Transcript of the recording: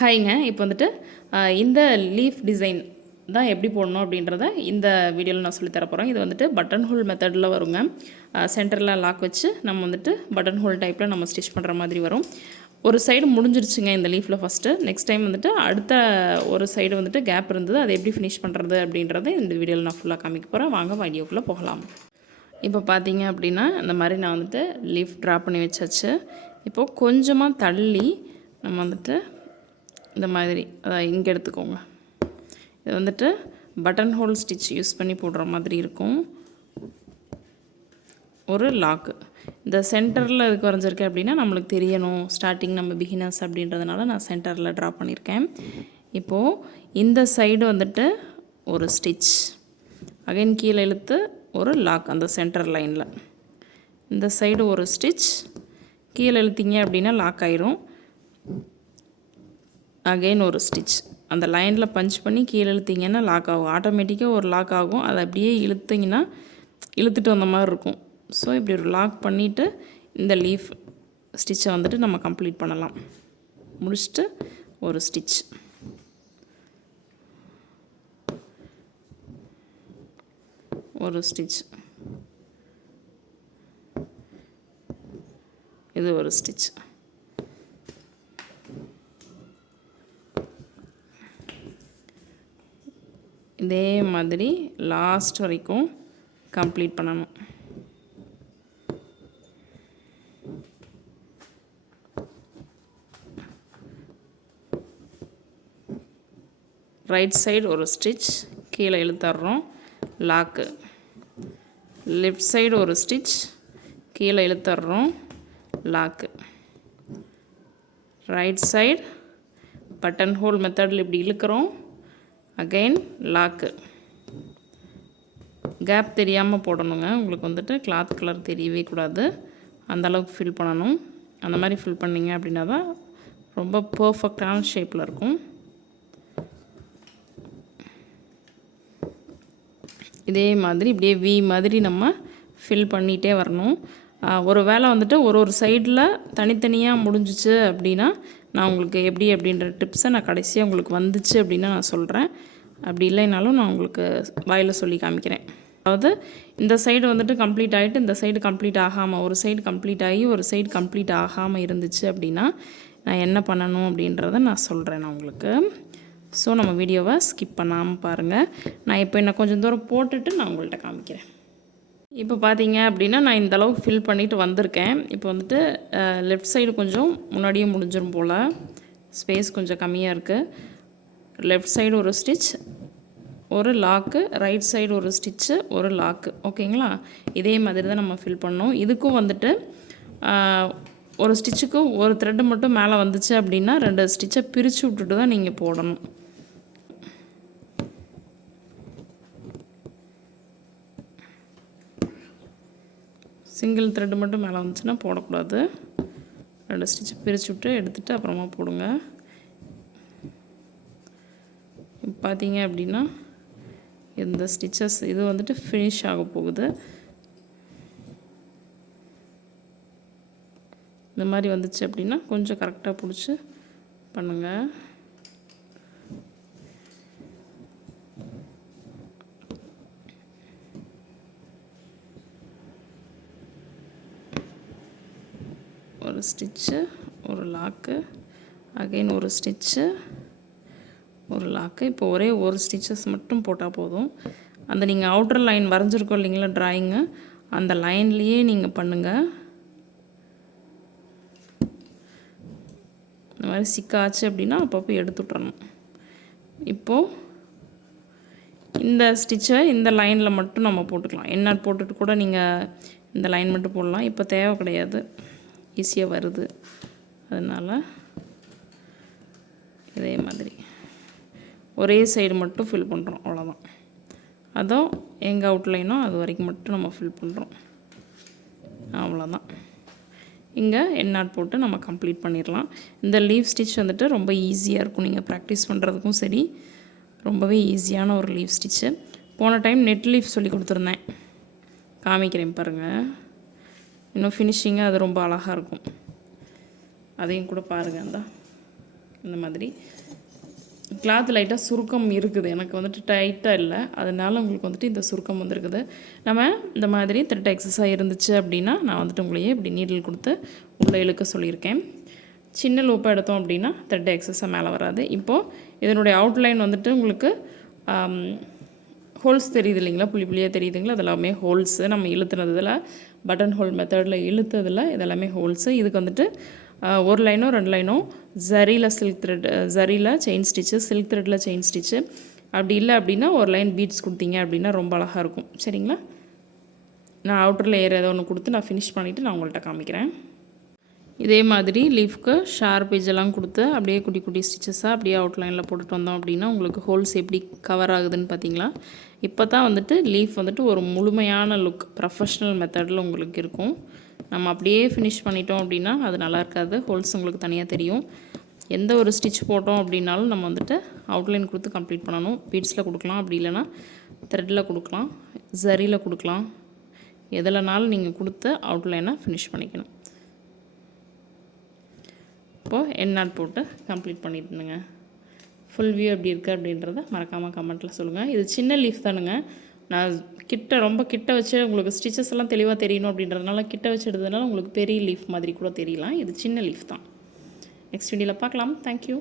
ஹாய்ங்க. இப்போ வந்துட்டு இந்த லீஃப் டிசைன் தான் எப்படி போடணும் அப்படின்றத இந்த வீடியோவில் நான் சொல்லி தரப்போகிறேன். இது வந்துட்டு பட்டன் ஹோல் மெத்தடில் வருங்க. சென்டரில் லாக் வச்சு நம்ம வந்துட்டு பட்டன் ஹோல் டைப்பில் நம்ம ஸ்டிச் பண்ணுற மாதிரி வரும். ஒரு சைடு முடிஞ்சிருச்சுங்க இந்த லீஃபில் ஃபஸ்ட்டு. நெக்ஸ்ட் டைம் வந்துட்டு அடுத்த ஒரு சைடு வந்துட்டு கேப் இருந்தது, அதை எப்படி ஃபினிஷ் பண்ணுறது அப்படின்றத இந்த வீடியோவில் நான் ஃபுல்லாக காமிக்க போகிறேன். வாங்க வீடியோக்குள்ளே போகலாம். இப்போ பார்த்தீங்க அப்படின்னா இந்த மாதிரி நான் வந்துட்டு லீஃப் ட்ரா பண்ணி வச்சாச்சு. இப்போது கொஞ்சமாக தள்ளி நம்ம வந்துட்டு இந்த மாதிரி அதான் இங்கே எடுத்துக்கோங்க. இது வந்துட்டு பட்டன் ஹோல் ஸ்டிச் யூஸ் பண்ணி போடுற மாதிரி இருக்கும். ஒரு லாக்கு இந்த சென்டரில் இதுக்கு வரைஞ்சிருக்கேன் அப்படின்னா நம்மளுக்கு தெரியணும், ஸ்டார்டிங் நம்ம பிகினர்ஸ் அப்படின்றதுனால நான் சென்டரில் ட்ரா பண்ணியிருக்கேன். இப்போது இந்த சைடு வந்துட்டு ஒரு ஸ்டிச், அகைன் கீழே இழுத்து ஒரு லாக் அந்த சென்டர் லைனில். இந்த சைடு ஒரு ஸ்டிச், கீழே இழுத்திங்க அப்படின்னா லாக் ஆயிரும். அகெயின் ஒரு ஸ்டிச், அந்த லைனில் பஞ்ச் பண்ணி கீழே இழுத்திங்கன்னா லாக் ஆகும். ஆட்டோமேட்டிக்காக ஒரு லாக் ஆகும். அதை அப்படியே இழுத்திங்கன்னா இழுத்துட்டு வந்த மாதிரி இருக்கும். ஸோ இப்படி ஒரு லாக் பண்ணிவிட்டு இந்த லீஃப் ஸ்டிச்சை வந்துட்டு நம்ம கம்ப்ளீட் பண்ணலாம். முடிச்சுட்டு ஒரு ஸ்டிச், ஒரு ஸ்டிச், இது ஒரு ஸ்டிச். இதே மாதிரி லாஸ்ட் வரைக்கும் கம்ப்ளீட் பண்ணணும். ரைட் சைடு ஒரு ஸ்டிச், கீழே இழுத்துறோம் லாக்கு. லெஃப்ட் சைடு ஒரு ஸ்டிச், கீழே இழுத்துறோம் lock. Right side button hole மெத்தடில் இப்படி இழுக்கிறோம், அகெயின் லாக்கு. கேப் தெரியாமல் போடணுங்க. உங்களுக்கு வந்துட்டு கிளாத் கலர் தெரியவே கூடாது, அந்தளவுக்கு ஃபில் பண்ணணும். அந்த மாதிரி ஃபில் பண்ணிங்க அப்படின்னா தான் ரொம்ப பர்ஃபெக்டான ஷேப்பில் இருக்கும். இதே மாதிரி இப்படியே வி மாதிரி நம்ம ஃபில் பண்ணிகிட்டே வரணும். ஒரு வேளை வந்துட்டு ஒரு சைடில் தனித்தனியாக முடிஞ்சிச்சு அப்படின்னா நான் உங்களுக்கு எப்படி அப்படின்ற டிப்ஸை நான் கடைசியாக உங்களுக்கு வந்துச்சு அப்படின்னா நான் சொல்கிறேன். அப்படி இல்லைனாலும் நான் உங்களுக்கு வாயில் சொல்லி காமிக்கிறேன். அதாவது இந்த சைடு வந்துட்டு கம்ப்ளீட் ஆகிட்டு இந்த சைடு கம்ப்ளீட் ஆகாமல், ஒரு சைடு கம்ப்ளீட் ஆகி ஒரு சைடு கம்ப்ளீட் ஆகாமல் இருந்துச்சு அப்படின்னா நான் என்ன பண்ணணும் அப்படின்றத நான் சொல்கிறேன் நான் உங்களுக்கு. ஸோ நம்ம வீடியோவை ஸ்கிப் பண்ணாமல் பாருங்கள். நான் இப்போ என்ன கொஞ்சம் தூரம் போட்டுட்டு நான் உங்கள்கிட்ட காமிக்கிறேன். இப்போ பார்த்தீங்க அப்படின்னா நான் இந்தளவு ஃபில் பண்ணிவிட்டு வந்திருக்கேன். இப்போ வந்துட்டு லெஃப்ட் சைடு கொஞ்சம் முன்னாடியே முடிஞ்சிடும் போல், ஸ்பேஸ் கொஞ்சம் கம்மியாக இருக்குது. லெஃப்ட் சைடு ஒரு ஸ்டிச், ஒரு லாக்கு. ரைட் சைடு ஒரு ஸ்டிச்சு, ஒரு லாக்கு. ஓகேங்களா? இதே மாதிரி தான் நம்ம ஃபில் பண்ணோம். இதுக்கும் வந்துட்டு ஒரு ஸ்டிச்சுக்கு ஒரு த்ரெட்டு மட்டும் மேலே வந்துச்சு அப்படின்னா 2 ஸ்டிச்சை பிரித்து விட்டுட்டு தான் நீங்கள் போடணும். சிங்கிள் த்ரெட்டு மட்டும் மேலே வந்துச்சுன்னா போடக்கூடாது. 2 ஸ்டிச்சை பிரித்து விட்டு எடுத்துகிட்டு அப்புறமா போடுங்க. இப்போ பார்த்தீங்க அப்படின்னா இந்த ஸ்டிச்சஸ் இது வந்துட்டு ஃபினிஷ் ஆக போகுது. இந்த மாதிரி வந்துச்சு அப்படின்னா கொஞ்சம் கரெக்டாக பிடிச்சி பண்ணுங்கள். ஒரு ஸ்டிச்சு, ஒரு லாக்கு, அகைன் ஒரு ஸ்டிச்சு, ஒரு லாக்கு. இப்போ ஒரே ஒரு ஸ்டிச்சஸ் மட்டும் போட்டால் போதும். அந்த நீங்கள் அவுட்டர் லைன் வரைஞ்சிருக்கோம் இல்லைங்களா ட்ராயிங்கு, அந்த லைன்லேயே நீங்கள் பண்ணுங்கள். இந்த மாதிரி சிக்காச்சு அப்படின்னா அப்பப்போ எடுத்து விட்றணும். இப்போது இந்த ஸ்டிச்சை இந்த லைனில் மட்டும் நம்ம போட்டுக்கலாம். என்ன போட்டுட்டு கூட நீங்கள் இந்த லைன் மட்டும் போடலாம். இப்போ தேவை கிடையாது, ஈஸியாக வருது. அதனால் இதே மாதிரி ஒரே சைடு மட்டும் ஃபில் பண்ணுறோம், அவ்வளோதான். அதுவும் எங்கே அவுட்லைனோ அது வரைக்கும் மட்டும் நம்ம ஃபில் பண்ணுறோம், அவ்வளோதான். இங்கே எண்ணாட் போட்டு நம்ம கம்ப்ளீட் பண்ணிடலாம். இந்த லீவ் ஸ்டிச் வந்துட்டு ரொம்ப ஈஸியாக இருக்கும். நீங்கள் ப்ராக்டிஸ் பண்ணுறதுக்கும் சரி, ரொம்பவே ஈஸியான ஒரு லீவ் ஸ்டிச்சு. போன டைம் நெட் லீஃப் சொல்லி கொடுத்துருந்தேன், காமிக்கிறேன் பாருங்கள். இன்னும் ஃபினிஷிங்காக அது ரொம்ப அழகாக இருக்கும். அதையும் கூட பாருங்கள். அந்த இந்த மாதிரி. கிளாத் லைட்டாக சுருக்கம் இருக்குது, எனக்கு வந்துட்டு டைட்டாக இல்லை, அதனால் உங்களுக்கு வந்துட்டு இந்த சுருக்கம் வந்துருக்குது. நம்ம இந்த மாதிரி த்ரெட் எக்ஸஸாக இருந்துச்சு அப்படின்னா நான் வந்துட்டு உங்களையே இப்படி நீடில் கொடுத்து உள்ளே இழுக்க சொல்லியிருக்கேன். சின்ன லூப்பாக எடுத்தோம் அப்படின்னா த்ரெட் எக்ஸஸாக மேலே வராது. இப்போது இதனுடைய அவுட்லைன் வந்துட்டு உங்களுக்கு ஹோல்ஸ் தெரியுது இல்லைங்களா, புள்ளி புள்ளியாக தெரியுதுங்களா, அதெல்லாமே ஹோல்ஸு. நம்ம இழுத்துனதில் பட்டன் ஹோல் மெத்தடில் இழுத்ததில் இதெல்லாமே ஹோல்ஸு. இதுக்கு வந்துட்டு ஒரு லைனோ 2 லைனோ ஜரியில் சில்க் த்ரெட், ஜரியில் செயின் ஸ்டிச்சு, சில்க் த்ரெட்டில் செயின் ஸ்டிச்சு, அப்படி இல்லை அப்படின்னா ஒரு லைன் பீட்ஸ் கொடுத்தீங்க அப்படின்னா ரொம்ப அழகாக இருக்கும். சரிங்களா, நான் அவுட்டர் லேயர் ஏதோ ஒன்று கொடுத்து நான் ஃபினிஷ் பண்ணிவிட்டு நான் உங்கள்கிட்ட காமிக்கிறேன். இதே மாதிரி லீஃப்க்கு ஷார்ப் எஜ்ஜெல்லாம் கொடுத்து அப்படியே குட்டி குட்டி ஸ்டிச்சஸாக அப்படியே அவுட்லைனில் போட்டுட்டு வந்தோம் அப்படின்னா உங்களுக்கு ஹோல்ஸ் எப்படி கவர் ஆகுதுன்னு பார்த்தீங்களா. இப்போ தான் வந்துட்டு லீஃப் வந்துட்டு ஒரு முழுமையான லுக் ப்ரொஃபஷ்னல் மெத்தடில் உங்களுக்கு இருக்கும். நம்ம அப்படியே ஃபினிஷ் பண்ணிட்டோம் அப்படின்னா அது நல்லா இருக்காது, ஹோல்ஸ் உங்களுக்கு தனியாக தெரியும். எந்த ஒரு ஸ்டிச் போட்டோம் அப்படின்னாலும் நம்ம வந்துட்டு அவுட்லைன் கொடுத்து கம்ப்ளீட் பண்ணணும். பீட்ஸில் கொடுக்கலாம், அப்படி இல்லைனா த்ரெட்டில் கொடுக்கலாம், ஜரியில் கொடுக்கலாம், எதுலனாலும் நீங்கள் கொடுத்து அவுட்லைனை ஃபினிஷ் பண்ணிக்கணும். இப்போது எண்ட் நாட் போட்டு கம்ப்ளீட் பண்ணிட்டுனுங்க. ஃபுல் வியூ எப்படி இருக்குது அப்படின்றத மறக்காமல் கமெண்ட்டில் சொல்லுங்கள். இது சின்ன லீஃப் தானுங்க, நான் ரொம்ப கிட்ட வச்சு உங்களுக்கு ஸ்டிச்சஸ் எல்லாம் தெளிவாக தெரியணும் அப்படின்றதுனால கிட்ட வச்சு எடுத்ததுனால உங்களுக்கு பெரிய லீஃப் மாதிரி கூட தெரியலாம். இது சின்ன லீஃப் தான். நெக்ஸ்ட் வீடியோவில் பார்க்கலாம். தேங்க்யூ.